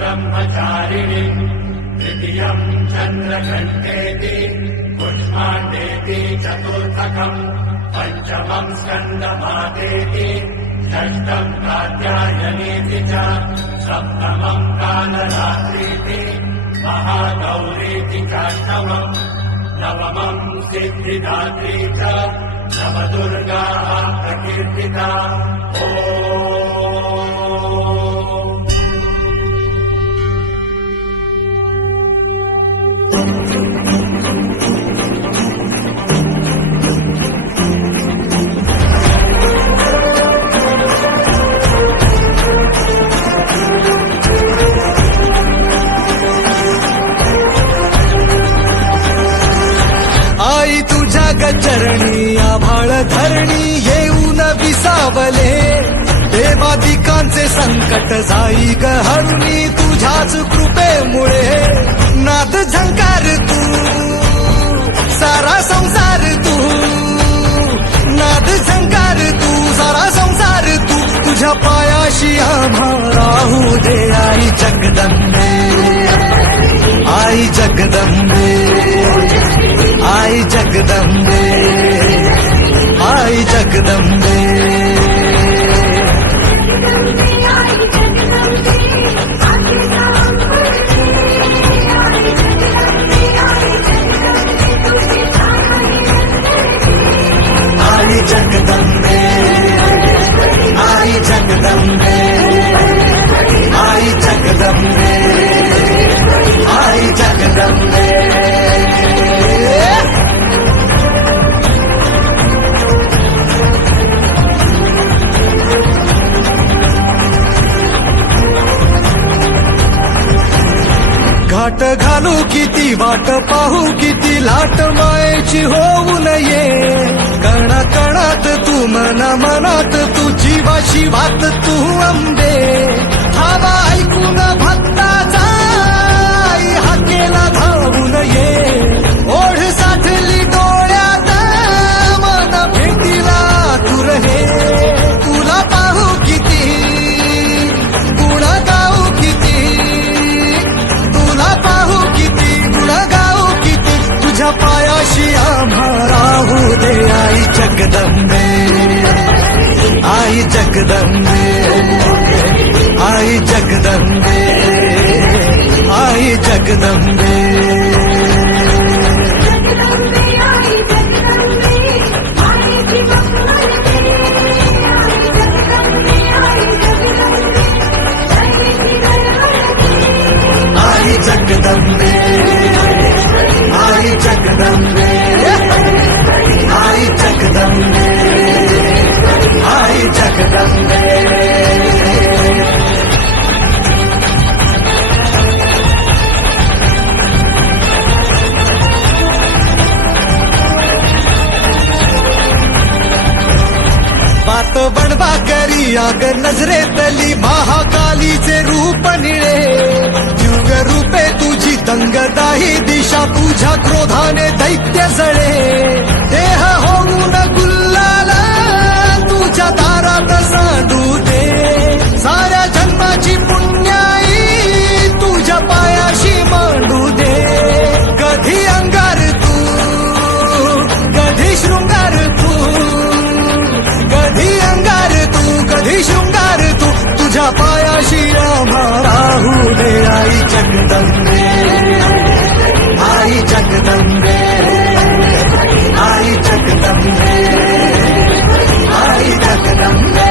ब्रह्मचारिणी तृतीयं चन्द्रघण्टेति पुष्पाण्डेति चतुर्थकम् पञ्चमं स्कन्दमातेति षष्ठं कात्यायनीति च सप्तमं कालरात्रीति महागौरीति चाष्टमम् नवमं सिद्धिदात्री च नवदुर्गा प्रकीर्तिता आई तुझ्या गचरणी आभाळ धरणी येऊन विसावले देवादिकांचे संकट जाई ग हरुणी तुझ्याच कृपेमुळे नाद झंकार तू सारा संसार तू नाद झंकार तू सारा संसार तू तुझ्या पायाशी आम्हा राहू दे आई जगदंबे आई जगदंबे आई जगदंबे आई जगदंबे आई जगदंबे आई जगदंबे आई जगदंबे आई जगदंबे घाट घालू किती वाट पाहू किती लाट मायेची होऊ नये कणा कणात तू मना मनात तू जीवाशी वात तू अंबे हवा ऐकून भक्ताचा आई हाकेला धावू नये ओढ साठली डोळ्यात मन भेटीला तू रहे तुला पाहू किती गुण गाऊ किती तुला पाहू किती गुण गाऊ किती तुझ्या पायाशी आम्हा राहू दे आई जगदंबे आई जगदंबे आई जगदंबे आई जगदंबे आई जगदंबे आई जगदंबे आई जगदंबे आई जगदंबे बात बनवा करी आग नजरेतली महाकालीचे रूप निळे युग रूपे तुझी दंगदाही दिशा तुझ्या क्रोधाने दैत्य जळे देह होऊन गुल्लाला तुझ्या दारात सांडू दे साऱ्या जन्माची पुण्याई तुझ्या पायाशी मांडू दे कधी अंगार तू कधी शृंगार तू कधी अंगार तू कधी शृंगार तू तुझ्या पायाशी आम्हा राहू दे आई जगदंबे आई जगदंबे आई जगदंबे आई जगदंबे